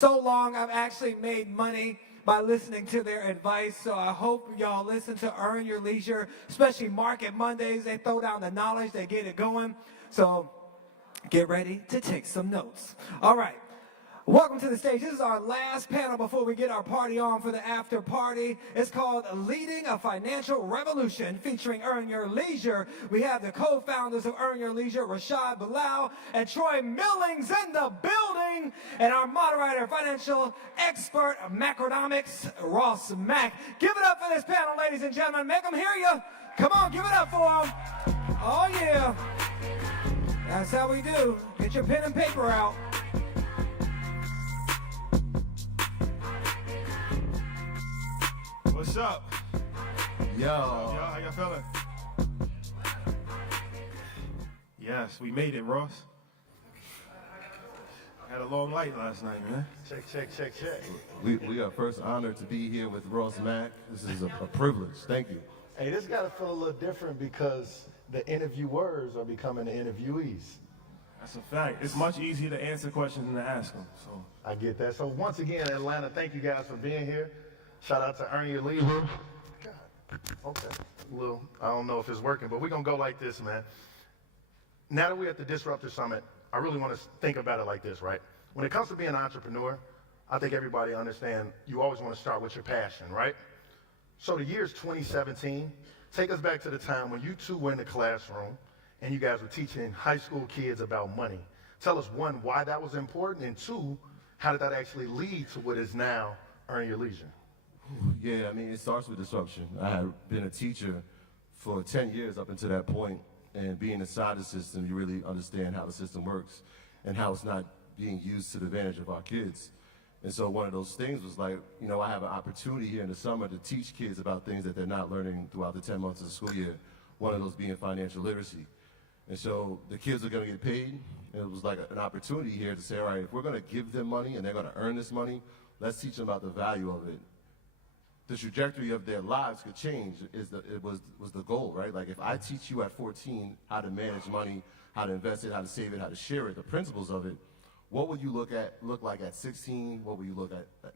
So long, I've actually made money by listening to their advice. So I hope y'all listen to Earn Your Leisure, especially Market Mondays. They throw down the knowledge, they get it going. So get ready to take some notes. All right. Welcome to the stage. This is our last panel before we get our party on for the after party. It's called Leading a Financial Revolution, featuring Earn Your Leisure. We have the co-founders of Earn Your Leisure, Rashad, Bilal, and Troy Millings in the building. And our moderator, financial expert, Maconomics, Ross Mack. Give it up for this panel, ladies and gentlemen. Make them hear you. Come on, give it up for them. Oh, yeah. That's how we do. Get your pen and paper out. What's up? Yo. How y'all feeling? Yes, we made it, Ross. Had a long night last night, man. Check. We are first honored to be here with Ross Mack. This is a privilege. Thank you. Hey, this got to feel a little different because the interviewers are becoming the interviewees. That's a fact. It's much easier to answer questions than to ask them. So I get that. So once again, Atlanta, thank you guys for being here. Shout out to Earn Your Leisure. God, okay. I don't know if it's working, but we're going to go like this, man. Now that we're at the Disruptor Summit, I really want to think about it like this, right? When it comes to being an entrepreneur, I think everybody understands you always want to start with your passion, right? So the year's 2017. Take us back to the time when you two were in the classroom and you guys were teaching high school kids about money. Tell us, one, why that was important, and two, how did that actually lead to what is now Earn Your Leisure? Yeah, I mean, it starts with disruption. I had been a teacher for 10 years up until that point, and being inside the system, you really understand how the system works and how it's not being used to the advantage of our kids. And so one of those things was like, you know, I have an opportunity here in the summer to teach kids about things that they're not learning throughout the 10 months of the school year, one of those being financial literacy. And so the kids are going to get paid, and it was like an opportunity here to say, all right, if we're going to give them money and they're going to earn this money, let's teach them about the value of it. The trajectory of their lives could change. It was the goal, right? Like if I teach you at 14 how to manage money, how to invest it, how to save it, how to share it, the principles of it, what would you look like at 16? What would you look at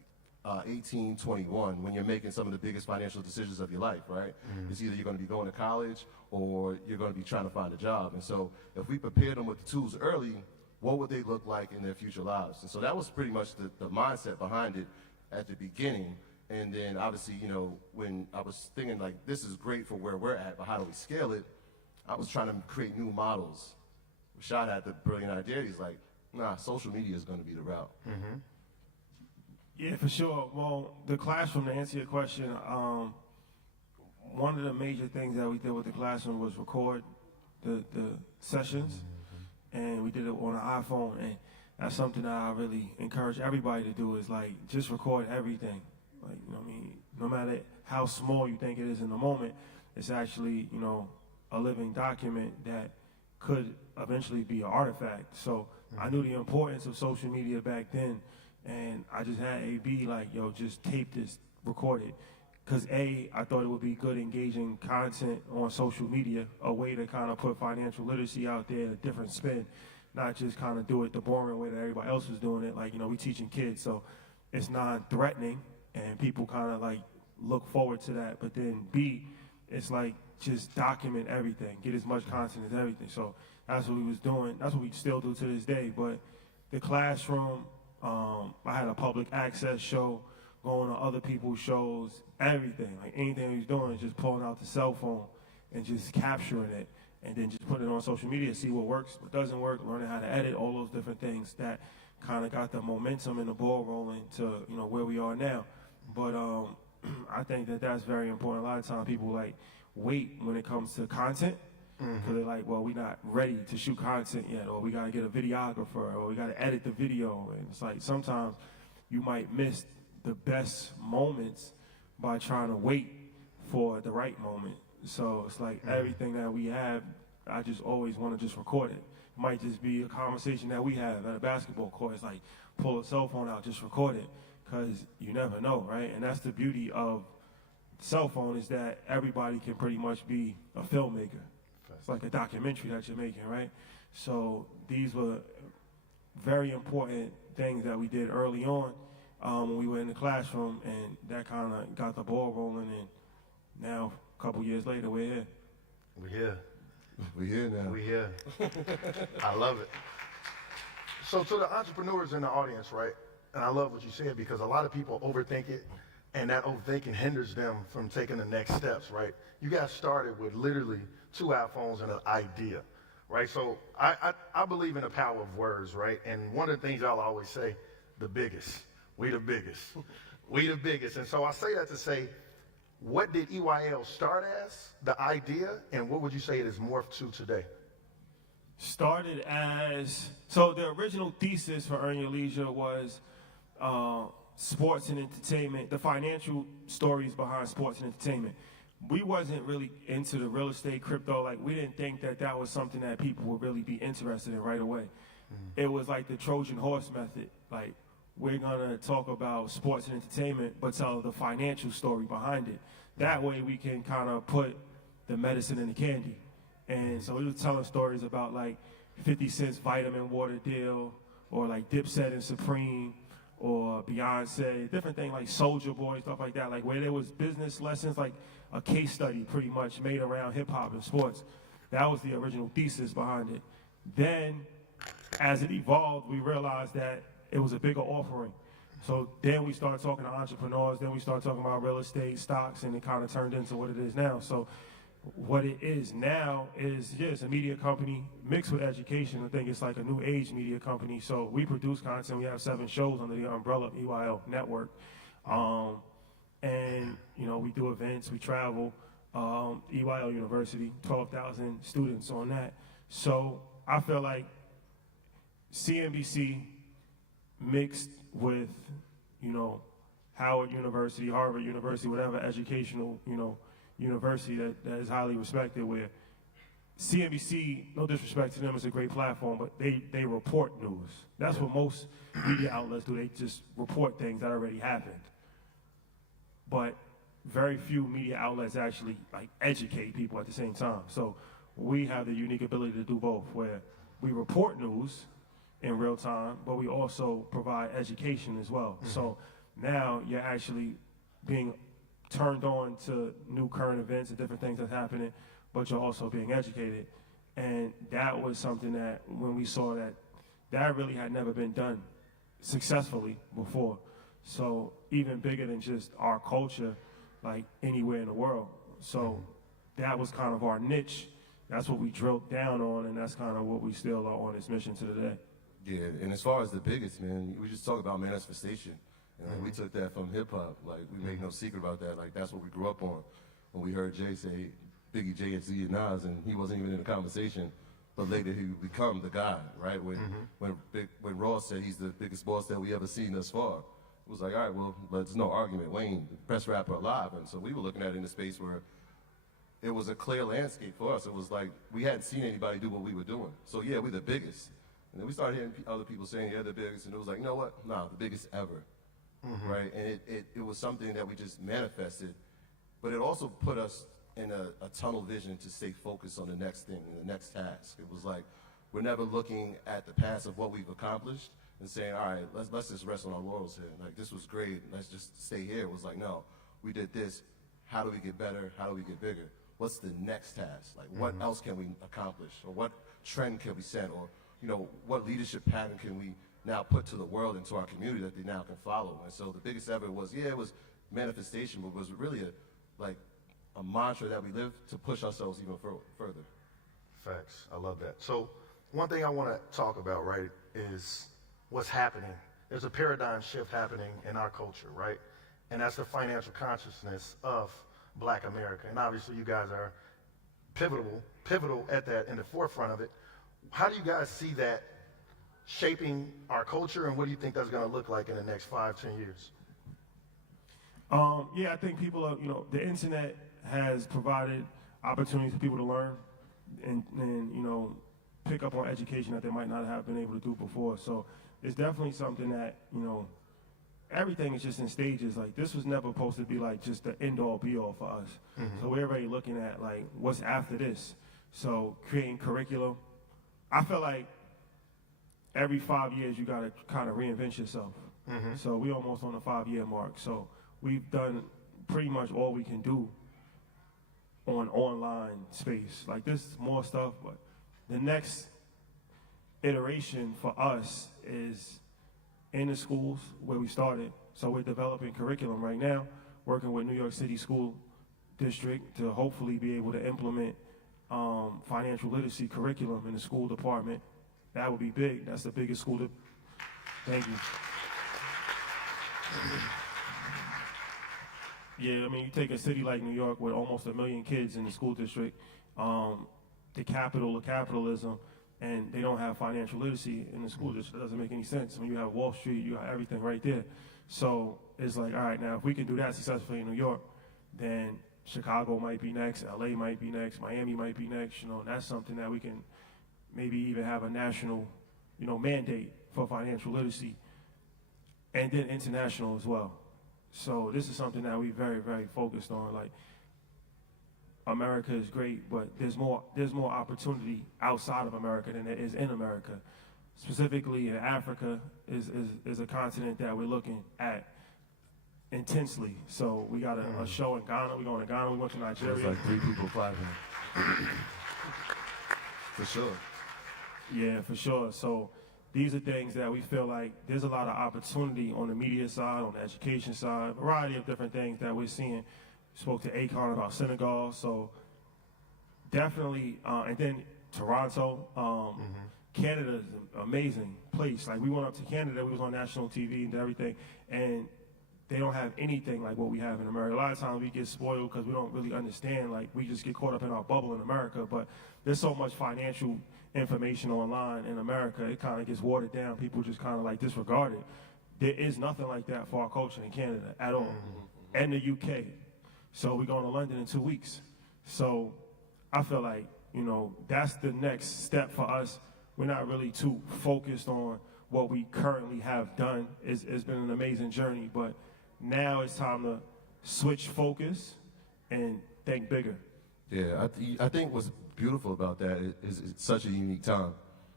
18, 21 when you're making some of the biggest financial decisions of your life, right? Mm-hmm. It's either you're going to be going to college or you're going to be trying to find a job. And so if we prepare them with the tools early, what would they look like in their future lives? And so that was pretty much the mindset behind it at the beginning. And then obviously, you know, when I was thinking like, this is great for where we're at, but how do we scale it? I was trying to create new models. Rashad had the brilliant idea. He's like, nah, social media is going to be the route. Mm-hmm. yeah, for sure. Well, the classroom, to answer your question, one of the major things that we did with the classroom was record the sessions, and we did it on an iPhone. And that's something that I really encourage everybody to do, is like just record everything. Like, you know what I mean? No matter how small you think it is in the moment, it's actually, you know, a living document that could eventually be an artifact. So I knew the importance of social media back then, and I just had AB like, yo, just tape this, record it. Because I thought it would be good engaging content on social media, a way to kind of put financial literacy out there in a different spin, not just kind of do it the boring way that everybody else was doing it. Like, you know, we teaching kids, so it's non-threatening. And people kind of like look forward to that. But then B, it's like just document everything, get as much content as everything. So that's what we was doing. That's what we still do to this day. But the classroom, I had a public access show, going on other people's shows, everything. Like anything we was doing is just pulling out the cell phone and just capturing it, and then just putting it on social media, see what works, what doesn't work, learning how to edit, all those different things that kind of got the momentum and the ball rolling to, you know, where we are now. But I think that that's very important. A lot of times people like wait when it comes to content, because they're like, well, we're not ready to shoot content yet, or we got to get a videographer, or we got to edit the video. And it's like sometimes you might miss the best moments by trying to wait for the right moment. So it's like everything that we have, I just always want to just record it. It might just be a conversation that we have at a basketball court. It's like, pull a cell phone out, just record it. Because you never know, right? And that's the beauty of cell phone, is that everybody can pretty much be a filmmaker. It's like a documentary that you're making, right? So these were very important things that we did early on when we were in the classroom, and that kind of got the ball rolling. And now, a couple years later, we're here. We're here. We're here now. We're here. I love it. So to the entrepreneurs in the audience, right? And I love what you said, because a lot of people overthink it, and that overthinking hinders them from taking the next steps, right? You guys started with literally 2 iPhones and an idea, right? So I believe in the power of words, right? And one of the things I'll always say, the biggest. We the biggest. We the biggest. And so I say that to say, what did EYL start as, the idea, and what would you say it is morphed to today? Started as, so the original thesis for Earn Your Leisure was sports and entertainment, the financial stories behind sports and entertainment. We wasn't really into the real estate, crypto. Like, we didn't think that that was something that people would really be interested in right away. It was like the Trojan horse method. Like, we're gonna talk about sports and entertainment, but tell the financial story behind it. That way we can kind of put the medicine in the candy. And so we were telling stories about like 50 Cent's vitamin water deal, or like Dipset and Supreme, or Beyonce, different things like Soulja Boy, stuff like that, like where there was business lessons, like a case study pretty much made around hip hop and sports. That was the original thesis behind it. Then, as it evolved, we realized that it was a bigger offering. So then we started talking to entrepreneurs, then we started talking about real estate, stocks, and it kind of turned into what it is now. So what it is now is, yeah, it's a media company mixed with education. I think it's like a new age media company. So we produce content. We have 7 shows under the umbrella of EYL Network. And, you know, we do events, we travel. EYL University, 12,000 students on that. So I feel like CNBC mixed with, you know, Howard University, Harvard University, whatever educational, you know, university that is highly respected, where CNBC, no disrespect to them, is a great platform, but they report news. That's what most media outlets do. They just report things that already happened. But very few media outlets actually like educate people at the same time. So we have the unique ability to do both, where we report news in real time, but we also provide education as well. So now you're actually being turned on to new current events and different things that's happening, but you're also being educated. And that was something that when we saw that really had never been done successfully before. So even bigger than just our culture, like anywhere in the world. So that was kind of our niche. That's what we drilled down on, and that's kind of what we still are on this mission to today. Yeah, and as far as the biggest, man, we just talk about manifestation. And we took that from hip hop. Like, we make no secret about that. Like, that's what we grew up on. When we heard Jay say Biggie, Jay-Z, and Nas, and he wasn't even in the conversation, but later he would become the guy, right? When Ross said he's the biggest boss that we ever seen thus far, it was like, all right, well, there's no argument. Wayne, the best rapper alive. And so we were looking at it in a space where it was a clear landscape for us. It was like we hadn't seen anybody do what we were doing. So yeah, we're the biggest. And then we started hearing other people saying, yeah, the biggest, and it was like, you know what? Nah, the biggest ever. Right? And it was something that we just manifested, but it also put us in a tunnel vision to stay focused on the next thing, the next task. It was like, we're never looking at the past of what we've accomplished and saying, all right, let's just rest on our laurels here. Like, this was great, let's just stay here. It was like, no, we did this. How do we get better? How do we get bigger? What's the next task? Like, what else can we accomplish? Or what trend can we set? Or, you know, what leadership pattern can we now put to the world and to our community that they now can follow? And so the biggest ever was, yeah, it was manifestation, but it was really a mantra that we live to push ourselves even further. Facts. I love that. So one thing I want to talk about, right, is what's happening. There's a paradigm shift happening in our culture, right? And that's the financial consciousness of Black America. And obviously you guys are pivotal at that, in the forefront of it. How do you guys see that shaping our culture, and what do you think that's going to look like in the next 5-10 years? Yeah, I think people are, you know, the internet has provided opportunities for people to learn and you know, pick up on education that they might not have been able to do before. So it's definitely something that, you know, everything is just in stages. Like, this was never supposed to be like just the end all be all for us. So we're already looking at like what's after this. So creating curriculum. I feel like every 5 years you got to kind of reinvent yourself. So we almost on the 5-year mark. So we've done pretty much all we can do on online space. Like this is more stuff, but the next iteration for us is in the schools where we started. So we're developing curriculum right now, working with New York City School District to hopefully be able to implement financial literacy curriculum in the school department. That would be big. That's the biggest school. Thank you. Yeah, I mean, you take a city like New York with almost 1 million kids in the school district, the capital of capitalism, and they don't have financial literacy in the school district. It doesn't make any sense. When you have Wall Street, you got everything right there. So it's like, all right, now if we can do that successfully in New York, then Chicago might be next, LA might be next, Miami might be next. You know, that's something that we can maybe even have a national, you know, mandate for financial literacy, and then international as well. So this is something that we're very, very focused on. Like, America is great, but there's more opportunity outside of America than there is in America. Specifically in Africa is a continent that we're looking at intensely. So we got a show in Ghana. We're going to Ghana. We went to Nigeria. There's like 3 people flying. For sure. Yeah, for sure. So these are things that we feel like there's a lot of opportunity on the media side, on the education side, a variety of different things that we're seeing. Spoke to Akon about Senegal, so definitely, and then Toronto, Canada is an amazing place. Like, we went up to Canada, we was on national TV and everything, and they don't have anything like what we have in America. A lot of times we get spoiled because we don't really understand, like, we just get caught up in our bubble in America, but there's so much financial information online in America, it kind of gets watered down. People just kind of like disregard it. There is nothing like that for our culture in Canada at all, and the UK. So we're going to London in 2 weeks. So I feel like, you know, that's the next step for us. We're not really too focused on what we currently have done. It's been an amazing journey, but now it's time to switch focus and think bigger. Yeah, I think what's beautiful about that is it's such a unique time,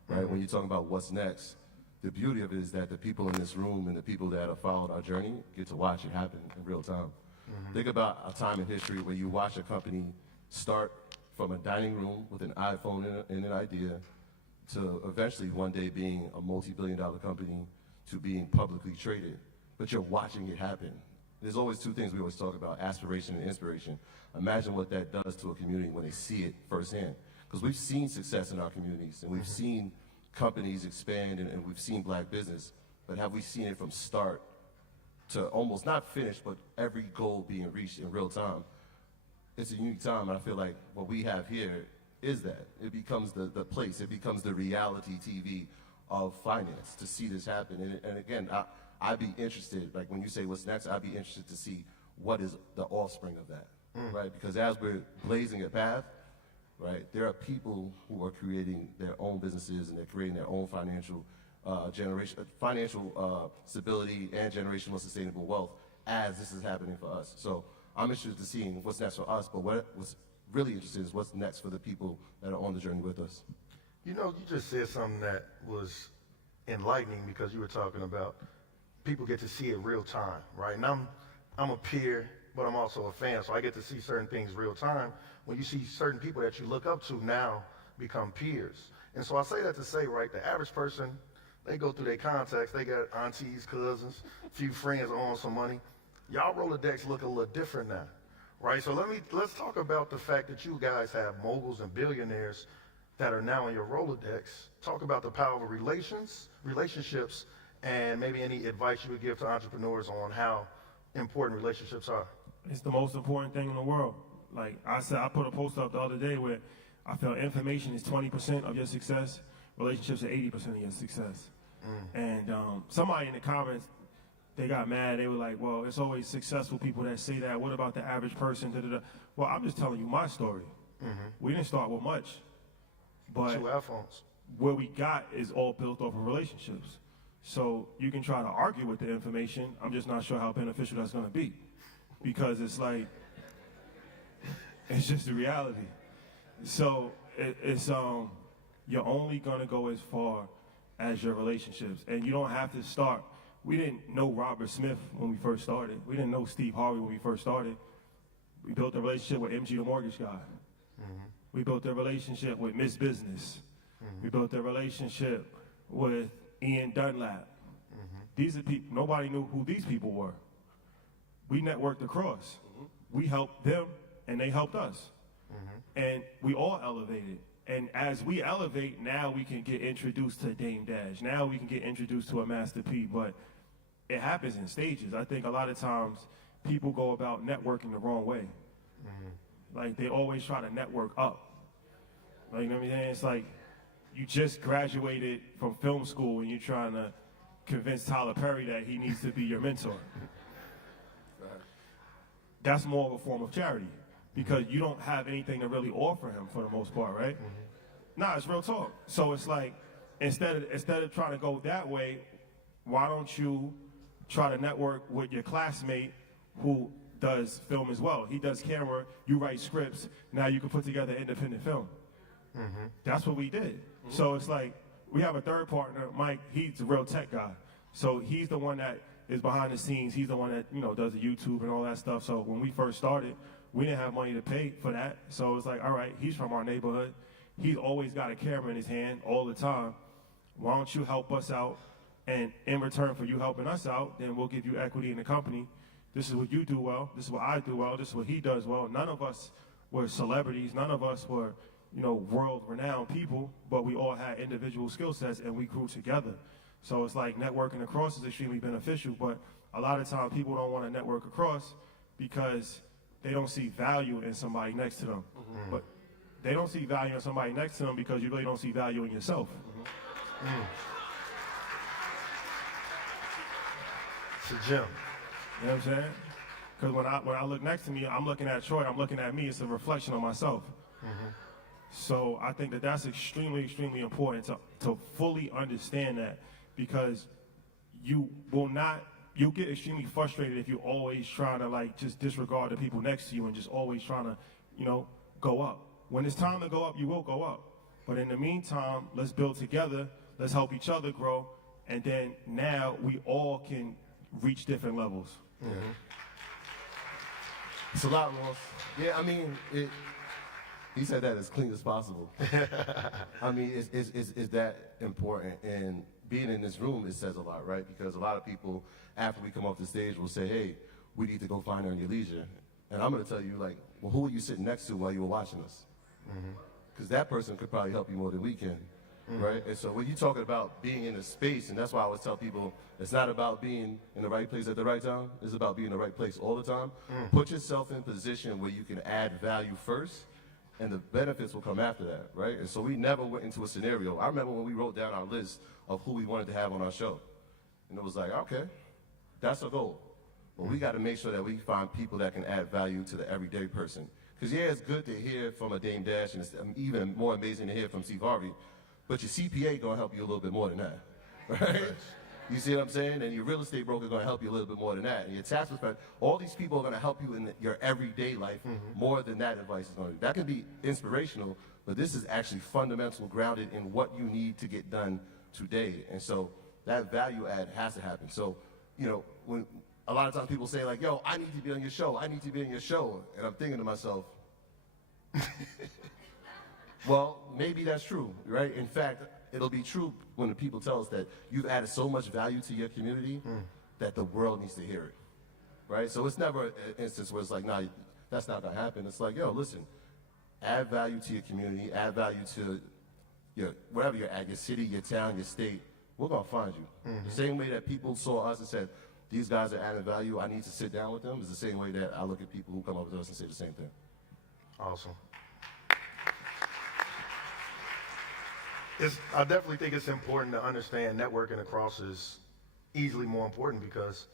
right? When you're talking about what's next, the beauty of it is that the people in this room and the people that have followed our journey get to watch it happen in real time. Think about a time in history where you watch a company start from a dining room with an iPhone and an idea to eventually one day being a multi-billion-dollar company to being publicly traded, but you're watching it happen. There's always 2 things we always talk about, aspiration and inspiration. Imagine what that does to a community when they see it firsthand. Because we've seen success in our communities, and we've seen companies expand, and we've seen black business, but have we seen it from start to almost not finished, but every goal being reached in real time? It's a unique time, and I feel like what we have here is that. It becomes the place, it becomes the reality TV of finance to see this happen. And again, I'd be interested, like when you say what's next, I'd be interested to see what is the offspring of that, right? Because as we're blazing a path, right, there are people who are creating their own businesses and they're creating their own financial stability and generational sustainable wealth as this is happening for us. So I'm interested to seeing what's next for us, but what's really interesting is what's next for the people that are on the journey with us. You know, you just said something that was enlightening because you were talking about people get to see it real time, right? And I'm a peer, but I'm also a fan, so I get to see certain things real time. When you see certain people that you look up to now become peers. And so I say that to say, right, the average person, they go through their contacts, they got aunties, cousins, a few friends on some money. Y'all Rolodex look a little different now, right? So let's talk about the fact that you guys have moguls and billionaires that are now in your Rolodex. Talk about the power of relationships, and maybe any advice you would give to entrepreneurs on how important relationships are. It's the most important thing in the world. Like I said, I put a post up the other day where I felt information is 20% of your success, relationships are 80% of your success. And somebody in the comments, they got mad. They were like, well, it's always successful people that say that. What about the average person? Da, da, da. Well, I'm just telling you my story. We didn't start with much, but 2 iPhones. what we got is all built off of relationships. So you can try to argue with the information. I'm just not sure how beneficial that's going to be, because it's like, it's just the reality. So it's you're only going to go as far as your relationships. And you don't have to start. We didn't know Robert Smith when we first started. We didn't know Steve Harvey when we first started. We built a relationship with MG the mortgage guy. We built a relationship with Miss Business. We built a relationship with Ian Dunlap. These are people, nobody knew who these people were. We networked across. We helped them and they helped us. And we all elevated. And as we elevate, now we can get introduced to Dame Dash. Now we can get introduced to a Master P. But it happens in stages. I think a lot of times people go about networking the wrong way. Like they always try to network up. Like, you know what I'm saying? It's like you just graduated from film school and you're trying to convince Tyler Perry that he needs to be your mentor. That's more of a form of charity because you don't have anything to really offer him for the most part, right? Nah, it's real talk. So it's like instead of trying to go that way, why don't you try to network with your classmate who does film as well? He does camera, you write scripts, now you can put together independent film. That's what we did. So it's like we have a third partner, Mike, he's a real tech guy. So he's the one that is behind the scenes. He's the one that, you know, does the YouTube and all that stuff. So when we first started, we didn't have money to pay for that. So it's like, all right, he's from our neighborhood. He's always got a camera in his hand all the time. Why don't you help us out? And in return for you helping us out, then we'll give you equity in the company. This is what you do well. This is what I do well. This is what he does well. None of us were celebrities. None of us were, you know, world-renowned people, but we all had individual skill sets and we grew together. So it's like networking across is extremely beneficial, but a lot of times people don't want to network across because they don't see value in somebody next to them. But they don't see value in somebody next to them because you really don't see value in yourself. It's a gem. You know what I'm saying? Because when I look next to me, I'm looking at Troy, I'm looking at me, it's a reflection of myself. So I think that that's extremely, extremely important to fully understand that, because you'll get extremely frustrated if you're always trying to like just disregard the people next to you and just always trying to, you know, go up. When it's time to go up, you will go up. But in the meantime, let's build together, let's help each other grow, and then now we all can reach different levels. It's a lot, Ross. Yeah, I mean, he said that as clean as possible. I mean, it's that important. And being in this room, it says a lot, right? Because a lot of people, after we come off the stage, will say, hey, we need to go find her in your leisure. And I'm going to tell you, like, well, who were you sitting next to while you were watching us? Because that person could probably help you more than we can, right? And so when you're talking about being in a space, and that's why I always tell people, it's not about being in the right place at the right time. It's about being in the right place all the time. Put yourself in a position where you can add value first, and the benefits will come after that, right? And so we never went into a scenario. I remember when we wrote down our list of who we wanted to have on our show. And it was like, okay, that's a goal. But we got to make sure that we find people that can add value to the everyday person. Because, yeah, it's good to hear from a Dame Dash, and it's even more amazing to hear from Steve Harvey, but your CPA going to help you a little bit more than that, right? You see what I'm saying? And your real estate broker going to help you a little bit more than that. And your tax professional, all these people are going to help you in your everyday life more than that advice is going to. That can be inspirational, but this is actually fundamental, grounded in what you need to get done today. And so that value add has to happen. So, you know, when a lot of times people say like, yo, I need to be on your show. I need to be on your show. And I'm thinking to myself, well, maybe that's true, right? In fact, it'll be true when the people tell us that you've added so much value to your community that the world needs to hear it, right? So it's never an instance where it's like, nah, that's not gonna happen. It's like, yo, listen, add value to your community, add value to your, wherever you're at, your city, your town, your state, we're gonna find you. The same way that people saw us and said, these guys are adding value, I need to sit down with them, is the same way that I look at people who come up with us and say the same thing. Awesome. I definitely think it's important to understand networking across is easily more important, because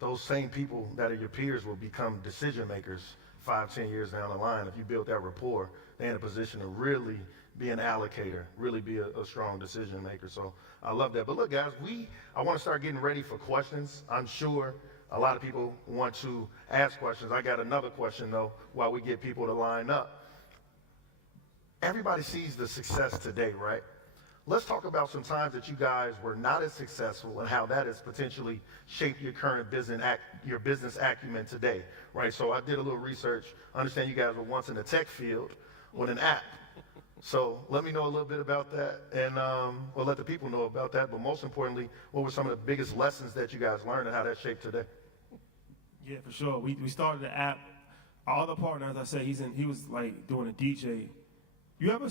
those same people that are your peers will become decision makers 5-10 years down the line. If you build that rapport, they're in a position to really be an allocator, really be a strong decision maker. So I love that. But look, guys, I want to start getting ready for questions. I'm sure a lot of people want to ask questions. I got another question, though, while we get people to line up. Everybody sees the success today, right? let's talk about some times that you guys were not as successful and how that has potentially shaped your current your business acumen today, right? So I did a little research. I understand you guys were once in the tech field with an app. So let me know a little bit about that, and we'll let the people know about that. But most importantly, what were some of the biggest lessons that you guys learned and how that shaped today? Yeah, for sure. We started the app. Our other partner, as I said, he was like doing a DJ. You ever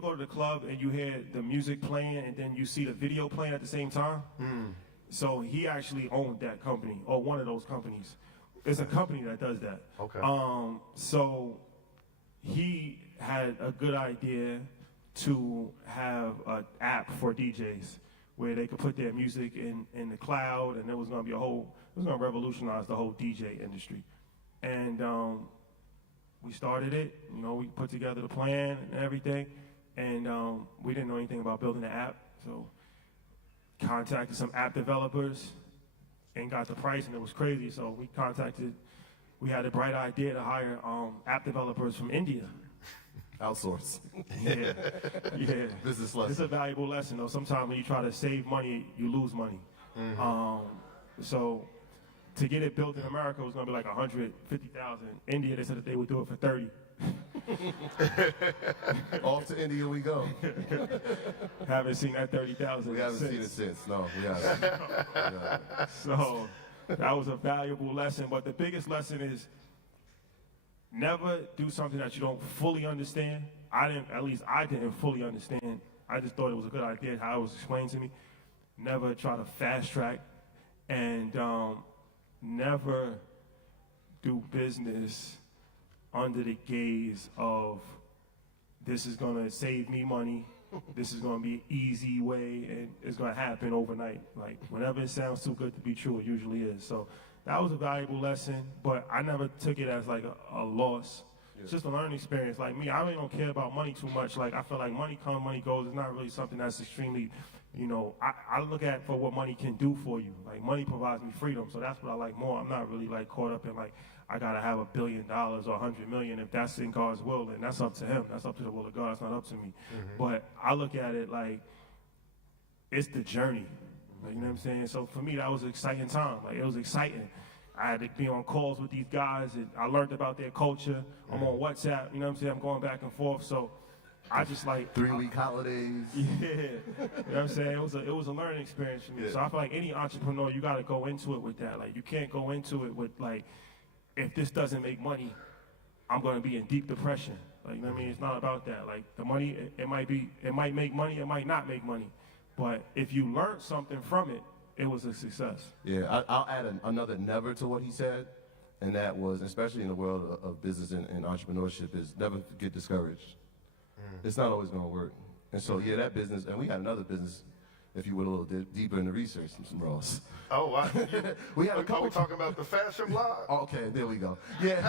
go to the club and you hear the music playing and then you see the video playing at the same time? So he actually owned that company, or one of those companies. It's a company that does that. Okay. So he had a good idea to have an app for DJs where they could put their music in the cloud, and it was going to revolutionize the whole DJ industry. And we started it, we put together the plan and everything, and we didn't know anything about building an app, so contacted some app developers and got the price, and it was crazy. So we had a bright idea to hire app developers from India. Outsource. Yeah. Business lesson. It's a valuable lesson, though. Sometimes when you try to save money, you lose money. So to get it built in America, it was going to be like $150,000. India, they said that they would do it for 30. Off to India we go. Haven't seen that 30,000. We haven't seen it since. No, we haven't. Yeah. So that was a valuable lesson. But the biggest lesson is never do something that you don't fully understand. I didn't fully understand. I just thought it was a good idea how it was explained to me. Never try to fast track, and never do business under the gaze of this is going to save me money, this is going to be an easy way, and it's going to happen overnight. Like, whenever it sounds too good to be true, it usually is. So that was a valuable lesson, but I never took it as like a loss. Yeah. It's just a learning experience. Like me, I really don't care about money too much. Like, I feel like money comes, money goes. It's not really something that's extremely, I look at for what money can do for you. Like, money provides me freedom, so that's what I like more. I'm not really like caught up in like, I gotta have $1 billion or 100 million. If that's in God's will, then that's up to him. That's up to the will of God. It's not up to me. But I look at it like it's the journey. Like, you know what I'm saying? So for me, that was an exciting time. Like, it was exciting. I had to be on calls with these guys, and I learned about their culture. I'm on WhatsApp. You know what I'm saying? I'm going back and forth. So I just like 3-week holidays. Yeah, you know what I'm saying? It was a learning experience for me. Yeah. So I feel like any entrepreneur, you got to go into it with that. Like, you can't go into it with like, if this doesn't make money, I'm going to be in deep depression. Like, you know what I mean? It's not about that. Like, the money, it might make money, it might not make money. But if you learn something from it, it was a success. Yeah, I'll add another never to what he said, and that was, especially in the world of business and entrepreneurship, is never get discouraged. It's not always going to work. And so, yeah, that business, and we had another business, if you went a little deeper in the research, some Ross. Oh, wow. We had a couple. Are we talking about the fashion blog? Okay, there we go. Yeah.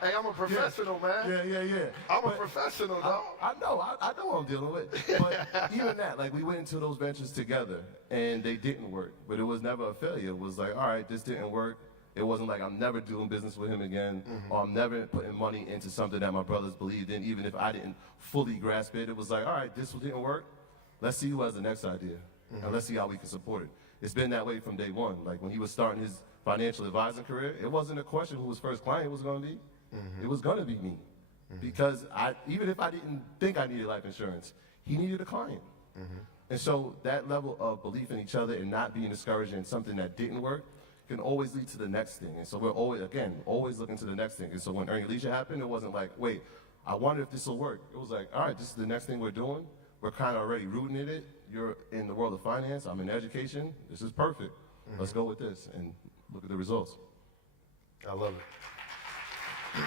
Hey, I'm a professional, man. Yeah. I'm a professional, dog. I know what I'm dealing with. But even that, like, we went into those ventures together, and they didn't work. But it was never a failure. It was like, all right, this didn't work. It wasn't like I'm never doing business with him again, or I'm never putting money into something that my brothers believed in, even if I didn't fully grasp it. It was like, all right, this didn't work. Let's see who has the next idea, and let's see how we can support it. It's been that way from day one. Like, when he was starting his financial advising career, it wasn't a question who his first client was going to be. It was going to be me. Because even if I didn't think I needed life insurance, he needed a client. And so that level of belief in each other and not being discouraged in something that didn't work can always lead to the next thing. And so we're always looking to the next thing. And so when Earn Your Leisure happened, it wasn't like, wait, I wonder if this will work. It was like, all right, this is the next thing we're doing. We're kind of already rooting in it. You're in the world of finance. I'm in education. This is perfect. Let's go with this and look at the results. I love it.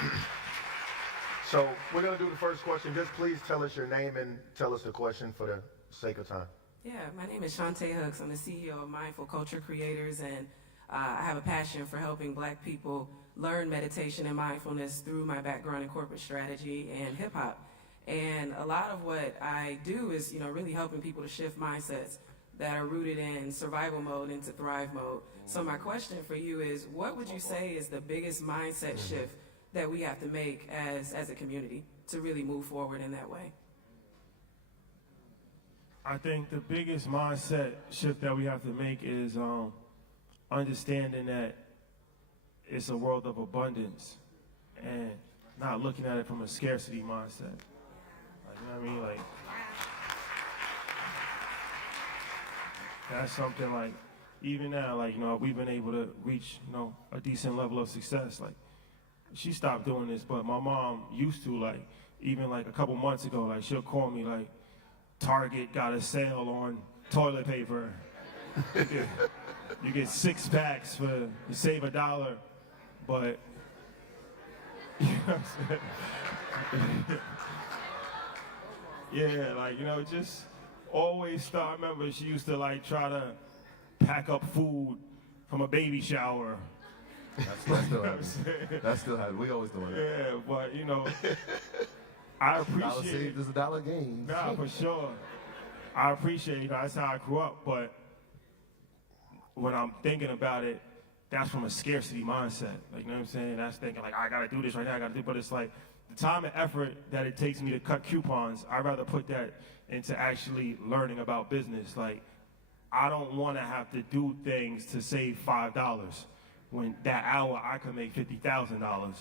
So we're going to do the first question. Just please tell us your name and tell us the question for the sake of time. Yeah, my name is Shantae Hooks. I'm the CEO of Mindful Culture Creators, and I have a passion for helping Black people learn meditation and mindfulness through my background in corporate strategy and hip-hop. And a lot of what I do is, really helping people to shift mindsets that are rooted in survival mode into thrive mode. So my question for you is, what would you say is the biggest mindset shift that we have to make as a community to really move forward in that way? I think the biggest mindset shift that we have to make is understanding that it's a world of abundance and not looking at it from a scarcity mindset. Like, you know what I mean? Like, that's something like, even now, like, you know, we've been able to reach, you know, a decent level of success. Like, she stopped doing this, but my mom used to, like, even like a couple months ago, like, she'll call me like, Target got a sale on toilet paper. You get 6 packs for, you save $1, but, you know what I'm saying? Yeah, like, you know, just always start. I remember she used to like try to pack up food from a baby shower. That still happens. That still happens. We always doing it. Yeah, but you know, I $1 appreciate it. saved is $1 gain. Nah, for sure. I appreciate, you know, that's how I grew up, but when I'm thinking about it, that's from a scarcity mindset. Like, you know what I'm saying? That's thinking like, I gotta do this right now, I gotta do, but it's like, the time and effort that it takes me to cut coupons, I'd rather put that into actually learning about business. Like, I don't wanna have to do things to save $5 when that hour I could make $50,000.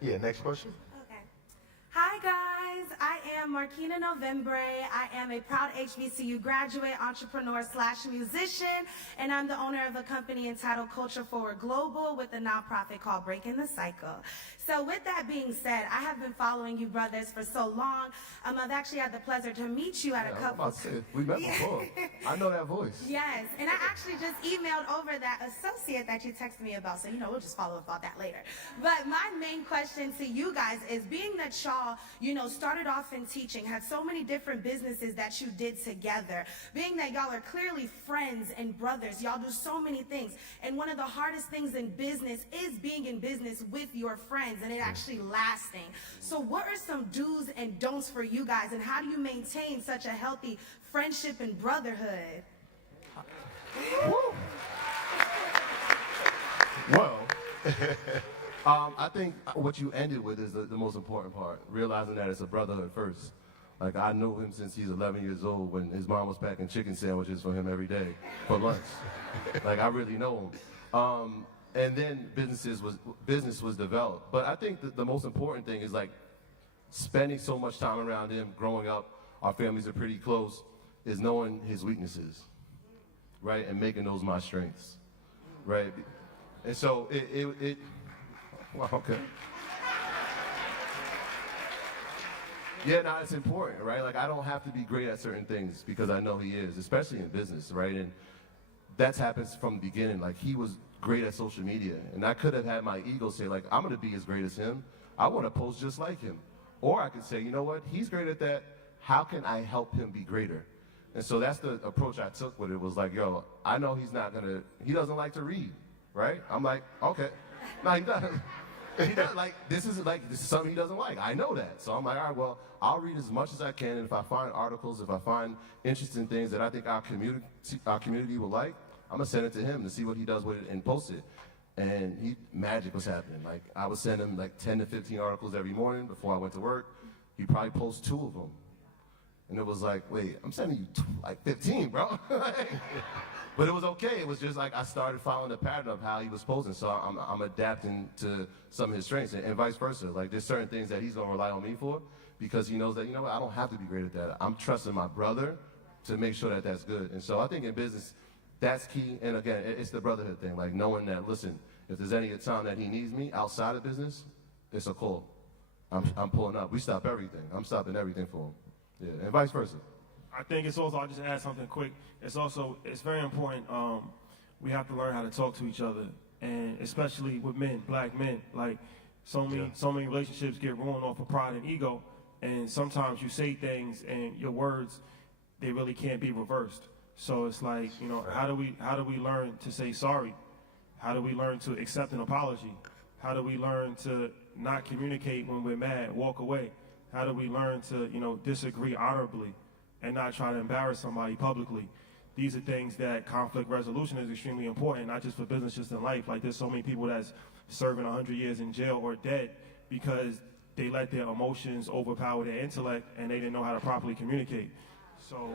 Next question. Okay. Hi guys, I am Marquina Novembre. I am a proud HBCU graduate, entrepreneur/musician, and I'm the owner of a company entitled Culture Forward Global with a nonprofit called Breaking the Cycle. So with that being said, I have been following you brothers for so long. I've actually had the pleasure to meet you at a couple. We met before. I know that voice. Yes, and I actually just emailed over that associate that you texted me about, so we'll just follow up on that later. But my main question to you guys is, being that y'all, started off in teaching, had so many different businesses that you did together, being that y'all are clearly friends and brothers, y'all do so many things, and one of the hardest things in business is being in business with your friends and it actually lasting. So what are some do's and don'ts for you guys, and how do you maintain such a healthy friendship and brotherhood? Well, I think what you ended with is the most important part, realizing that it's a brotherhood first. Like, I knew him since he's 11 years old when his mom was packing chicken sandwiches for him every day for lunch. Like, I really know him. And then business was developed. But I think that the most important thing is, like, spending so much time around him, growing up, our families are pretty close, is knowing his weaknesses, right? And making those my strengths, right? And so well, okay. Yeah, no, it's important, right? Like, I don't have to be great at certain things because I know he is, especially in business, right? And that happens from the beginning. Like, he was great at social media, and I could have had my ego say, like, I'm gonna be as great as him. I wanna post just like him. Or I could say, you know what, he's great at that. How can I help him be greater? And so that's the approach I took with it. Was like, yo, I know he doesn't like to read, right? I'm like, okay. No, he doesn't. He doesn't, like, this is something he doesn't like. I know that. So I'm like, all right, well, I'll read as much as I can, and if I find articles, if I find interesting things that I think our community will like, I'm gonna send it to him to see what he does with it and post it. And magic was happening. Like, I would send him like 10 to 15 articles every morning before I went to work. He'd probably post 2 of them. And it was like, wait, I'm sending you like 15, bro. But it was okay. It was just like I started following the pattern of how he was posting. So I'm adapting to some of his strengths and vice versa. Like, there's certain things that he's gonna rely on me for because he knows that, you know what, I don't have to be great at that. I'm trusting my brother to make sure that that's good. And so I think in business, that's key. And again, it's the brotherhood thing. Like, knowing that, listen, if there's any time that he needs me outside of business, it's a call. I'm pulling up. We stop everything. I'm stopping everything for him. Yeah, and vice versa. I think it's also, I'll just add something quick. It's very important. We have to learn how to talk to each other, and especially with men, black men. Like, so many relationships get ruined off of pride and ego, and sometimes you say things and your words, they really can't be reversed. So it's like, how do we learn to say sorry? How do we learn to accept an apology? How do we learn to not communicate when we're mad, walk away? How do we learn to, disagree honorably and not try to embarrass somebody publicly? These are things that conflict resolution is extremely important, not just for business, just in life. Like, there's so many people that's serving 100 years in jail or dead because they let their emotions overpower their intellect and they didn't know how to properly communicate. So,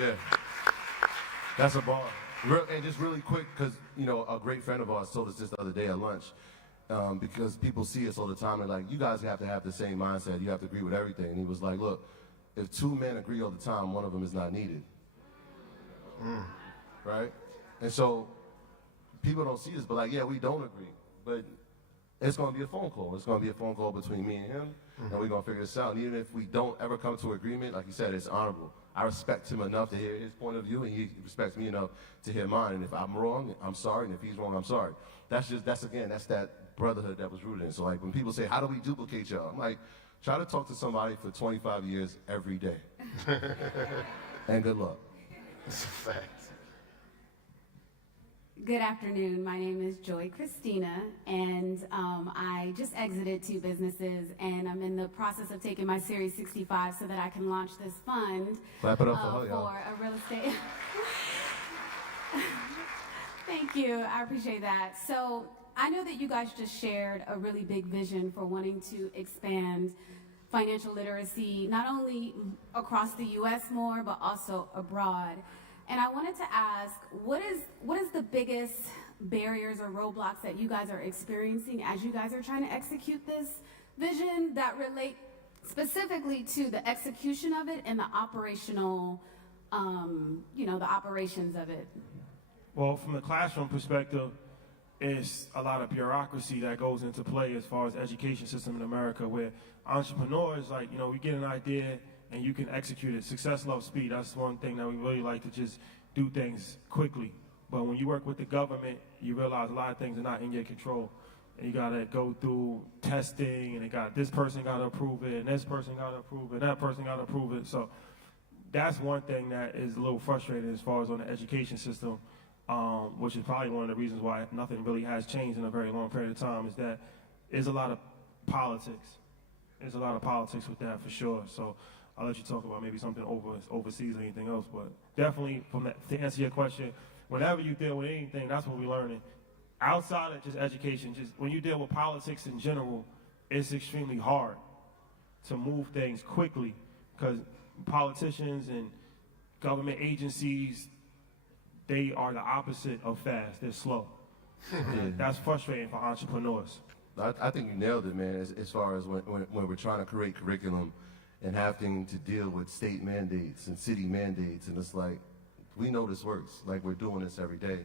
Yeah, that's a bar. And just really quick, because a great friend of ours told us this the other day at lunch, because people see us all the time and like, you guys have to have the same mindset. You have to agree with everything. And he was like, look, if two men agree all the time, one of them is not needed. Right? And so people don't see this, but like, yeah, we don't agree, but it's going to be a phone call. It's going to be a phone call between me and him, and we're going to figure this out. And even if we don't ever come to agreement, like you said, it's honorable. I respect him enough to hear his point of view, and he respects me enough to hear mine. And if I'm wrong, I'm sorry. And if he's wrong, I'm sorry. That's that brotherhood that was rooted in. So like when people say, how do we duplicate y'all? I'm like, try to talk to somebody for 25 years every day. And good luck. It's a fact. Good afternoon. My name is Joy Christina, and I just exited 2 businesses, and I'm in the process of taking my Series 65 so that I can launch this fund Clap it up for her, y'all. for a real estate. Thank you. I appreciate that. So I know that you guys just shared a really big vision for wanting to expand financial literacy, not only across the U.S. more, but also abroad. And I wanted to ask, what is the biggest barriers or roadblocks that you guys are experiencing as you guys are trying to execute this vision that relate specifically to the execution of it and the operational, the operations of it? well, from the classroom perspective, it's a lot of bureaucracy that goes into play as far as education system in America, where entrepreneurs, like, we get an idea and you can execute it. Success loves speed. That's one thing that we really like, to just do things quickly. But when you work with the government, you realize a lot of things are not in your control. And you gotta go through testing, and this person gotta approve it, and this person gotta approve it, and that person gotta approve it. So that's one thing that is a little frustrating as far as on the education system, which is probably one of the reasons why nothing really has changed in a very long period of time, is that there's a lot of politics. There's a lot of politics with that for sure. So I'll let you talk about maybe something overseas or anything else, but definitely to answer your question, whenever you deal with anything, that's what we're learning. Outside of just education, just when you deal with politics in general, it's extremely hard to move things quickly, because politicians and government agencies, they are the opposite of fast. They're slow. That's frustrating for entrepreneurs. I think you nailed it, man, as far as when we're trying to create curriculum and having to deal with state mandates and city mandates, and it's like, we know this works, like we're doing this every day.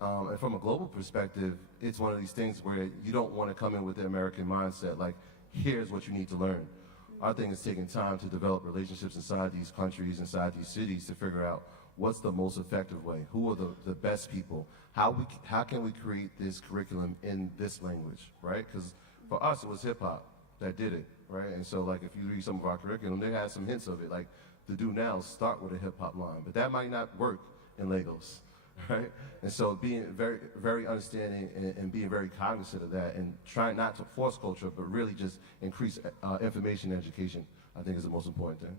And from a global perspective, it's one of these things where you don't want to come in with the American mindset, like, here's what you need to learn. Our thing is taking time to develop relationships inside these countries, inside these cities, to figure out what's the most effective way, who are the best people, how can we create this curriculum in this language, right? Because for us, it was hip hop that did it, right? And so, like, if you read some of our curriculum, they had some hints of it, like the do now start with a hip hop line, but that might not work in Lagos, right? And so being very, very understanding and being very cognizant of that, and trying not to force culture, but really just increase information education, I think is the most important thing.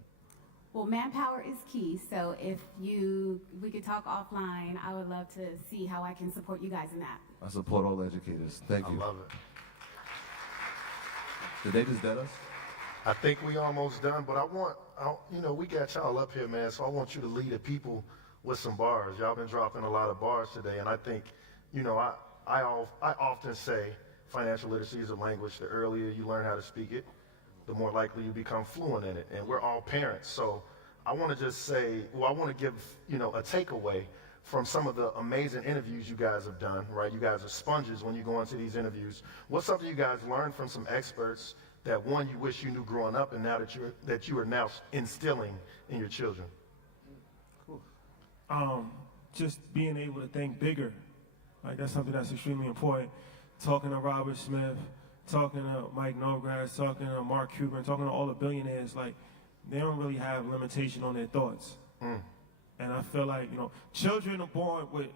Well, manpower is key, so if we could talk offline, I would love to see how I can support you guys in that. I support all educators. Thank you. I love it. Did they just dead us? I think we almost done, but we got y'all up here, man, so I want you to lead the people with some bars. Y'all been dropping a lot of bars today, and I think, I often say financial literacy is a language. The earlier you learn how to speak it, the more likely you become fluent in it, and we're all parents. So I want to just say, I want to give, a takeaway from some of the amazing interviews you guys have done, right? You guys are sponges when you go into these interviews. What's something you guys learned from some experts that, one, you wish you knew growing up, and now that you are now instilling in your children? Just being able to think bigger. Like, that's something that's extremely important. Talking to Robert Smith, talking to Mike Novogratz, talking to Mark Cuban, talking to all the billionaires, like, they don't really have limitation on their thoughts. And I feel like, children are born with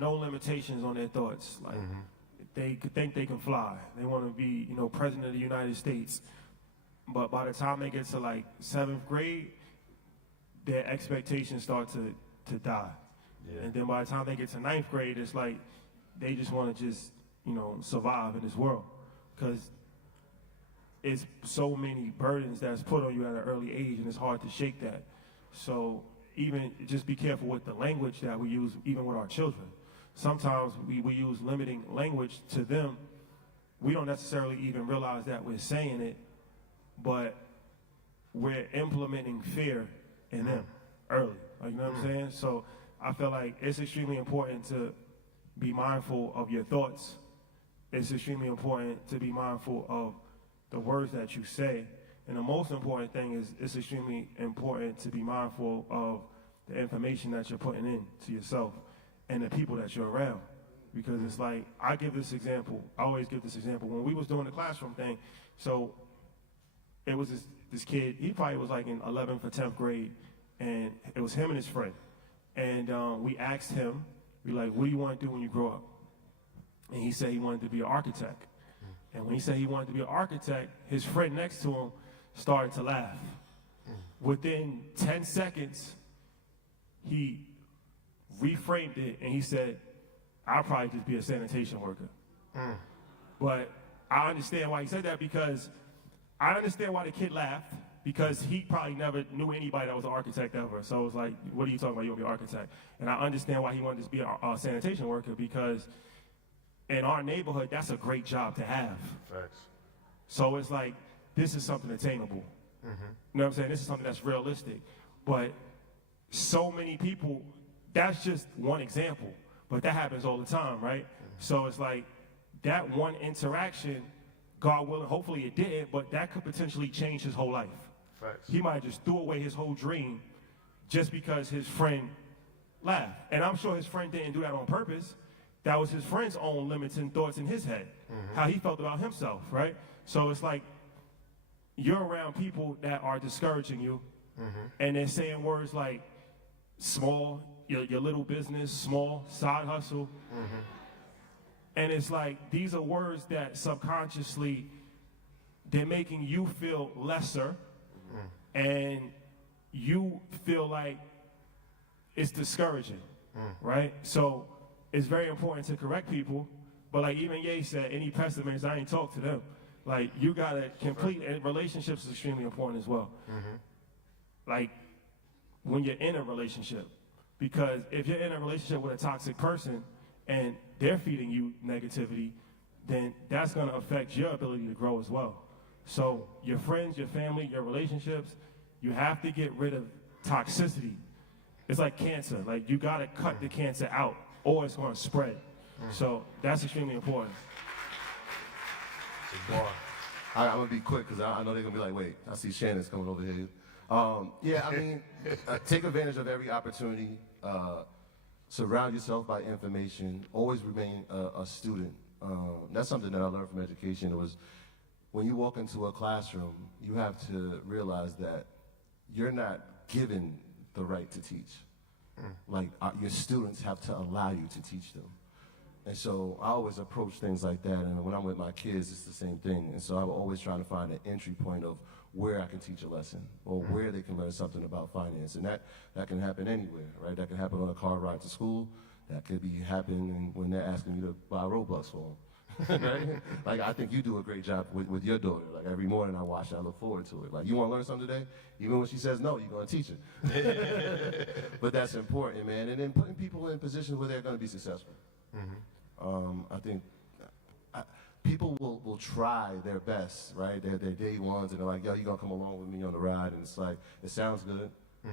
no limitations on their thoughts. Like, they could think they can fly. They want to be, president of the United States. But by the time they get to, like, 7th grade, their expectations start to die. Yeah. And then by the time they get to 9th grade, it's like they just want to survive in this world. Because it's so many burdens that's put on you at an early age, and it's hard to shake that. So even just be careful with the language that we use, even with our children. Sometimes we use limiting language to them. We don't necessarily even realize that we're saying it, but we're implementing fear in them early. Like, you know what I'm saying? So I feel like it's extremely important to be mindful of your thoughts. It's extremely important to be mindful of the words that you say. And the most important thing is it's extremely important to be mindful of the information that you're putting in to yourself and the people that you're around. Because it's like, I give this example, I always give this example. When we was doing the classroom thing, so it was this kid, he probably was like in 11th or 10th grade, and it was him and his friend. And we asked him, we like, what do you want to do when you grow up? And he said he wanted to be an architect. And when he said he wanted to be an architect, his friend next to him started to laugh. Within 10 seconds, he reframed it and he said, I'll probably just be a sanitation worker. But I understand why he said that, because I understand why the kid laughed, because he probably never knew anybody that was an architect ever. So it's like, what are you talking about? You want to be an architect? And I understand why he wanted to be a sanitation worker, because in our neighborhood, that's a great job to have. Facts. So it's like, this is something attainable. You know what I'm saying? This is something that's realistic. But so many people, that's just one example. But that happens all the time, right? So it's like, that one interaction, God willing, hopefully it didn't, but that could potentially change his whole life. Facts. He might have just threw away his whole dream just because his friend laughed. And I'm sure his friend didn't do that on purpose. That was his friend's own limiting thoughts in his head, how he felt about himself, right? So it's like, you're around people that are discouraging you, and they're saying words like small, your little business, small, side hustle. And it's like, these are words that subconsciously, they're making you feel lesser, and you feel like it's discouraging, right? So it's very important to correct people, but like even Ye said, any pessimists, I ain't talk to them. Like, you gotta complete, and relationships is extremely important as well. Like, when you're in a relationship, because if you're in a relationship with a toxic person and they're feeding you negativity, then that's gonna affect your ability to grow as well. So your friends, your family, your relationships, you have to get rid of toxicity. It's like cancer. Like, you gotta cut the cancer out, or it's gonna spread. So that's extremely important. I'm gonna be quick because I know they're gonna be like, wait, I see Shannon's coming over here. Yeah, I mean, take advantage of every opportunity. Surround yourself by information. Always remain a student. That's something that I learned from education. It was, when you walk into a classroom, you have to realize that you're not given the right to teach. Like, your students have to allow you to teach them. And so I always approach things like that, and when I'm with my kids, it's the same thing. And so I'm always trying to find an entry point of where I can teach a lesson, or where they can learn something about finance. And that can happen anywhere, right? That can happen on a car ride to school. That could be happening when they're asking you to buy Robux for them, right? Like, I think you do a great job with your daughter. Like, every morning I watch it, I look forward to it. Like, you want to learn something today? Even when she says no, you're going to teach her. But that's important, man. And then putting people in positions where they're going to be successful. I think people will try their best, right? They're day ones, and they're like, yo, you gonna come along with me on the ride? And it's like, it sounds good,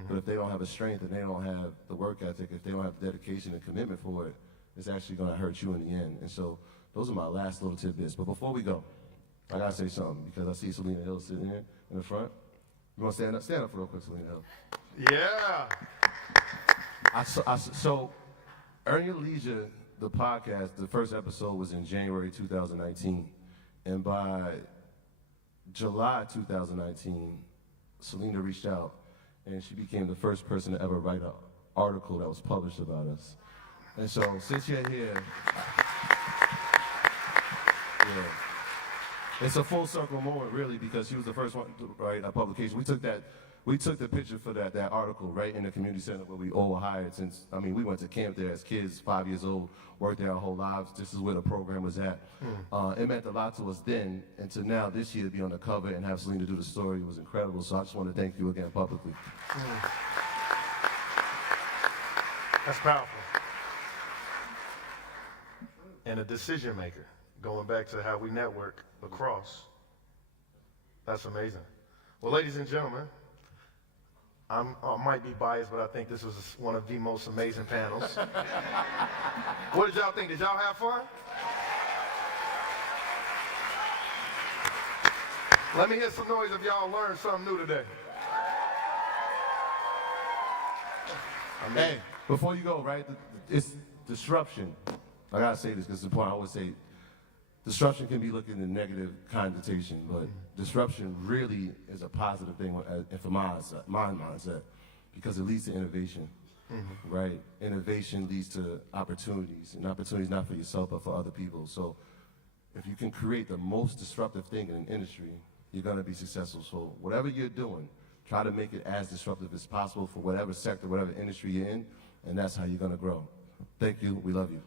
but if they don't have a strength and they don't have the work ethic, if they don't have the dedication and commitment for it, it's actually gonna hurt you in the end. And so those are my last little tidbits. But before we go, I gotta say something, because I see Selena Hill sitting here in the front. You wanna stand up? Stand up for real quick, Selena Hill. Yeah. So Earn Your Leisure, the podcast, the first episode was in January 2019. And by July 2019, Selena reached out, and she became the first person to ever write an article that was published about us. And so since you're here, yeah, it's a full circle moment, really, because she was the first one to write a publication. We took the picture for that article right in the community center where we all hired since, I mean, we went to camp there as kids, 5 years old, worked there our whole lives. This is where the program was at. It meant a lot to us then, and to now this year to be on the cover and have Selena do the story was incredible. So I just want to thank you again publicly. That's powerful. And a decision maker, going back to how we network across. That's amazing. Well, ladies and gentlemen, I might be biased, but I think this was one of the most amazing panels. What did y'all think? Did y'all have fun? Let me hear some noise if y'all learned something new today. Hey, before you go, right, it's disruption. I gotta say this because it's important. I always say disruption can be looked in a negative connotation, but disruption really is a positive thing for my mindset because it leads to innovation, right? Innovation leads to opportunities, and opportunities not for yourself but for other people. So if you can create the most disruptive thing in an industry, you're gonna be successful. So whatever you're doing, try to make it as disruptive as possible for whatever sector, whatever industry you're in, and that's how you're gonna grow. Thank you, we love you.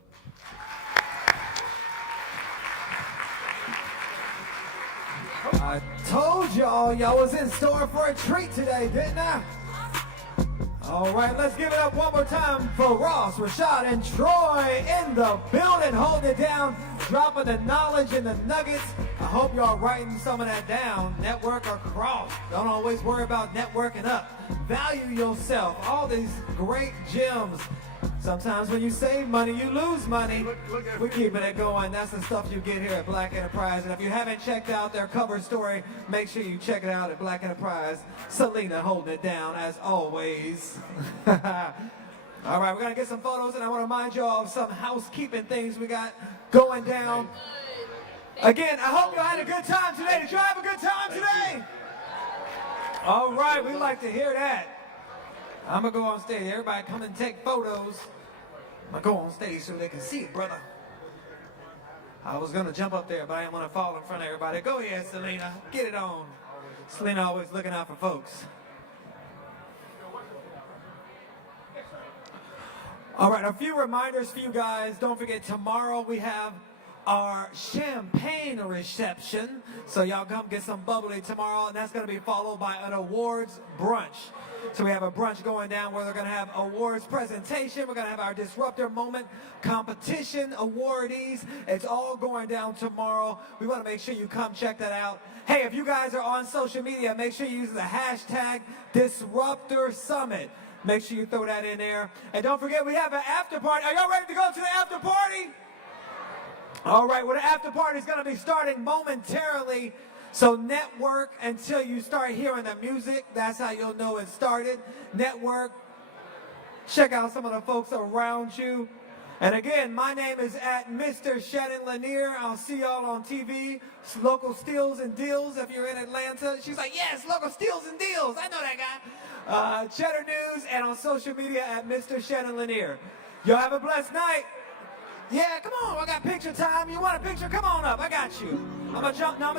I told y'all was in store for a treat today, didn't I? All right, let's give it up one more time for Ross, Rashad, and Troy in the building, holding it down, dropping the knowledge and the nuggets. I hope y'all writing some of that down. Network across. Don't always worry about networking up. Value yourself. All these great gems. Sometimes when you save money, you lose money. We're keeping it going. That's the stuff you get here at Black Enterprise. And if you haven't checked out their cover story, make sure you check it out at Black Enterprise. Selena holding it down as always. All right, we're going to get some photos, and I want to remind you all of some housekeeping things we got going down. Again, I hope y'all had a good time today. Did y'all have a good time today? All right, we like to hear that. I'm going to go on stage. Everybody come and take photos. I'm going to go on stage so they can see it, brother. I was going to jump up there, but I didn't want to fall in front of everybody. Go ahead, Selena. Get it on. Selena always looking out for folks. All right, a few reminders for you guys. Don't forget, tomorrow we have our champagne reception. So y'all come get some bubbly tomorrow, and that's going to be followed by an awards brunch. So we have a brunch going down where they're going to have awards presentation. We're going to have our Disruptor Moment competition awardees. It's all going down tomorrow. We want to make sure you come check that out. Hey, if you guys are on social media, make sure you use the hashtag Disruptor Summit. Make sure you throw that in there. And don't forget, we have an after party. Are y'all ready to go to the after party? All right, well, the after party is going to be starting momentarily. So network until you start hearing the music. That's how you'll know it started. Network. Check out some of the folks around you. And again, my name is at Mr. Shannon Lanier. I'll see y'all on TV. Local Steals and Deals if you're in Atlanta. She's like, yes, Local Steals and Deals. I know that guy. Cheddar News and on social media at Mr. Shannon Lanier. Y'all have a blessed night. Yeah, come on. I got picture time. You want a picture? Come on up. I got you. I'm going to jump down.